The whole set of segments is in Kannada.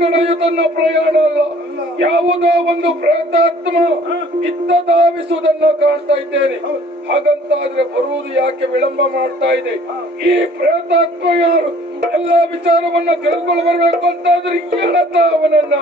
ಕಡೆಯು ತನ್ನ ಪ್ರಯಾಣ ಅಲ್ಲ, ಯಾವುದೋ ಒಂದು ಪ್ರೇತಾತ್ಮ ಇತ್ತ ಧಾವಿಸುವುದನ್ನ ಕಾಣ್ತಾ ಇದ್ದೇನೆ. ಹಾಗಂತಾದ್ರೆ ಬರುವುದು ಯಾಕೆ ವಿಳಂಬ ಮಾಡ್ತಾ ಇದೆ? ಈ ಪ್ರೇತಾತ್ಮ ಯಾರು? ಎಲ್ಲಾ ವಿಚಾರವನ್ನ ತಿಳ್ಕೊಂಡು ಬರ್ಬೇಕು ಅಂತಾದ್ರೆ ಹೇಳತ್ತ ಅವನನ್ನ.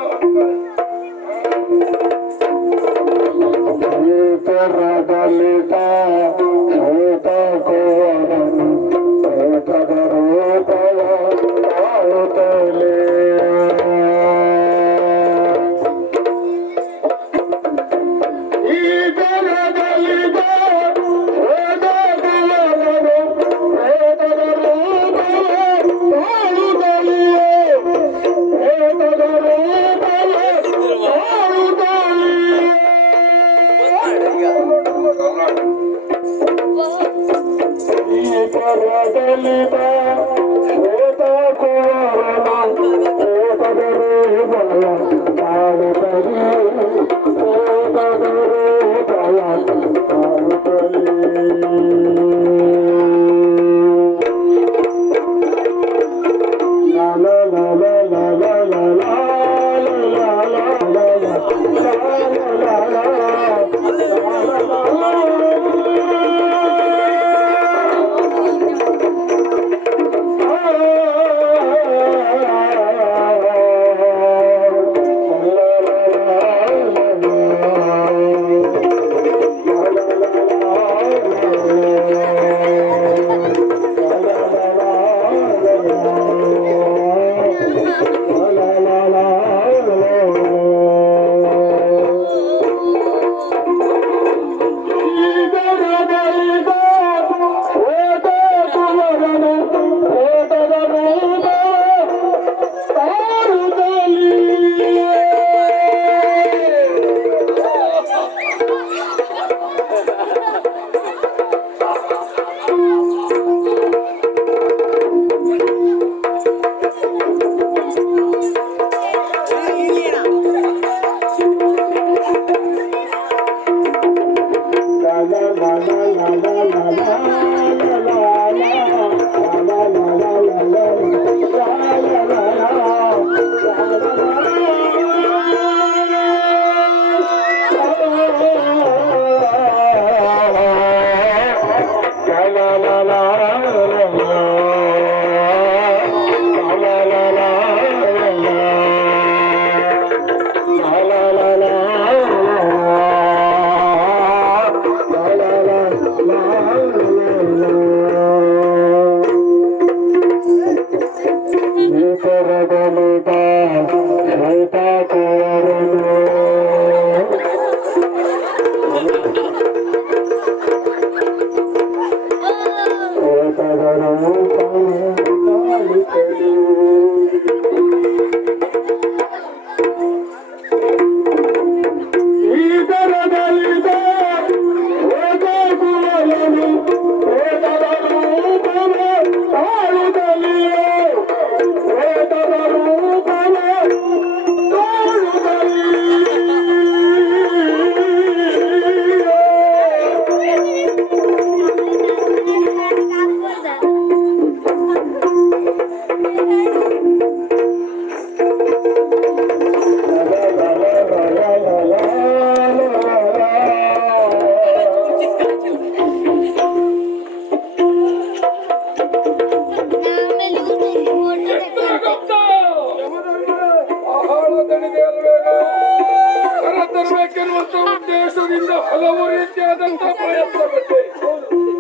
ಹಲವು ರೀತಿಯಾದಂತಹ ಪ್ರಯತ್ನ ಪಟ್ಟೆ.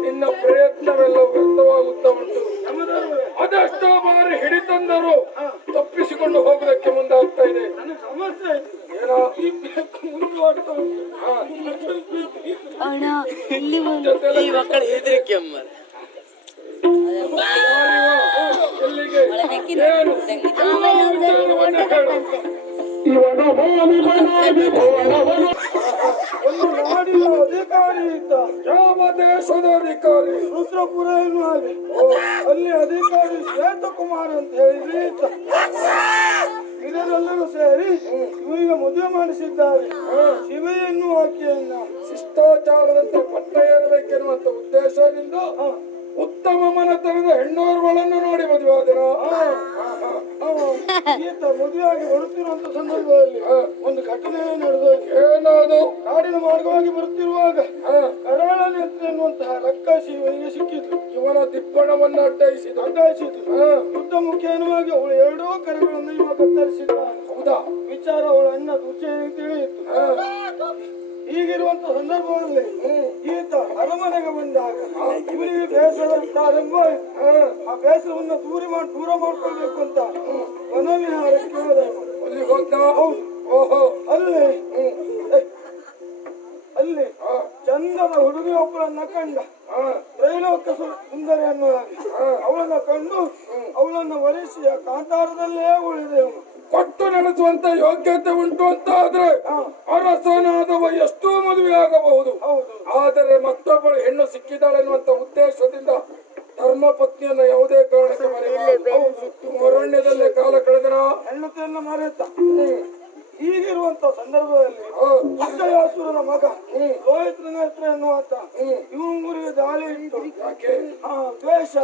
ನಿನ್ನ ಪ್ರಯತ್ನವೆಲ್ಲ ವ್ಯರ್ಥವಾಗುತ್ತಾ ಉಂಟು. ಅದೆಷ್ಟೋ ಬಾರಿ ಹಿಡಿತಂದರು ತಪ್ಪಿಸಿಕೊಂಡು ಹೋಗುವುದಕ್ಕೆ ಮುಂದಾಗ್ತಾ ಇದೆ. ಏನೋ ಮುಂದುವಾಗ್ತಾ ಉಂಟು. ಮಕ್ಕಳು ಹೆದರಿಕೆ ಅಮ್ಮ ಎಲ್ಲಿಗೆ ಏನು ಒಂದು ನಾಡಿನ ಅಧಿಕಾರಿ ಇದ್ದ. ಯಾವ ದೇಶದ ಅಧಿಕಾರಿ? ರುದ್ರಪುರ ಎನ್ನುವ ಹಾಗೆ. ಅಲ್ಲಿ ಅಧಿಕಾರಿ ಶ್ವೇತಕುಮಾರ ಅಂತ ಹೇಳಿದ್ರೆ ಇದ್ದ. ಇದರೆಲ್ಲರೂ ಸೇರಿ ಇವರಿಗೆ ಮದುವೆ ಮಾಡಿಸಿದ್ದಾರೆ. ಶಿವ ಎನ್ನುವ ಆಕೆಯನ್ನ ಶಿಷ್ಟಾಚಾರದಂತೆ ಪಟ್ಟ ಏರಬೇಕೆನ್ನುವಂತ ಉದ್ದೇಶದಿಂದ ಉತ್ತಮ ಮನೆತನದ ಹೆಣ್ಣೋರ್ಗಳನ್ನು ನೋಡಿ ಮದುವೆ ಆದನ. ಈತ ಮದುವೆಯಾಗಿ ಬರುತ್ತಿರುವಂತ ಸಂದರ್ಭದಲ್ಲಿ ಒಂದು ಘಟನೆ ನಡೆದೋಗಿ. ಏನದು? ಕಾಡಿನ ಮಾರ್ಗವಾಗಿ ಬರುತ್ತಿರುವಾಗ ಕರಾಳ ನೆತ್ರ ಎನ್ನುವಂತಹ ರಕ್ಕಸಿ ಇವನಿಗೆ ಸಿಕ್ಕಿದ್ರು. ಇವನ ದಿಪ್ಪಣವನ್ನು ಅಡ್ಡಾಯಿಸಿದ. ಯುದ್ಧ ಮುಖೇನವಾಗಿ ಅವಳು ಎರಡೂ ಕರೆಗಳನ್ನು ಇವ ಕತ್ತರಿಸಿದ. ಹೌದಾ? ವಿಚಾರ ಅವಳ ಅಣ್ಣ ದುರ್ಜಯ ತಿಳಿಯಿತು. ಹೀಗಿರುವಂತ ಸಂದರ್ಭದಲ್ಲಿ ಈತ ಅರಮನೆಗೆ ಬಂದಾಗ ಇವನಿಗೆ ಬೇಸರ ಪ್ರಾರಂಭ ಆಯ್ತು. ಆ ಬೇಸರವನ್ನ ದೂರ ಮಾಡ್ಕೊಳ್ಬೇಕು ಅಂತ ವನವಿಹಾರಕ್ಕೆ ಹೋದ. ಅಲ್ಲಿ ಹೋದ. ಓಹೋ. ಅಲ್ಲಿ ಚಂದದ ಹುಡುಗಿಯೊಬ್ಬಳನ್ನ ಕಂಡ. ತ್ರೈಲೋಕ ಸುಂದರಿ ಅನ್ನುವ ಅವಳನ್ನ ಕಂಡು ಅವಳನ್ನ ವರಿಸಿ ಆ ಕಾಂತಾರದಲ್ಲೇ ಉಳಿದೆ. ಕೊಟ್ಟು ನಡೆಸುವಂತ ಯೋಗ್ಯತೆ ಉಂಟು ಅಂತ ಆದ್ರೆ ಅರಸನಾದವ ಎಷ್ಟೋ ಮದುವೆ ಆಗಬಹುದು. ಆದರೆ ಮತ್ತೊಬ್ಬಳು ಹೆಣ್ಣು ಸಿಕ್ಕಿದ್ದಾಳೆ ಎನ್ನುವಂತ ಉದ್ದೇಶದಿಂದ ಧರ್ಮ ಪತ್ನಿಯನ್ನ ಯಾವುದೇ ಕಾರಣಕ್ಕೆ ಮರೆಯಬಾರದು. ಅರಣ್ಯದಲ್ಲೇ ಕಾಲ ಕಳೆದನ, ಹೆಣ್ಣತೆಯನ್ನು ಮರೆತ. ಹೀಗಿರುವಂತ ಸಂದರ್ಭದಲ್ಲಿ ಉದಯಾಸುರನ ಮಗ ಲೋಹಿತನ ನೇತ್ರ ಎನ್ನುವಂತ ಇವನಿಗೆ ದಾಳಿ ಇಟ್ಟು ದ್ವೇಷ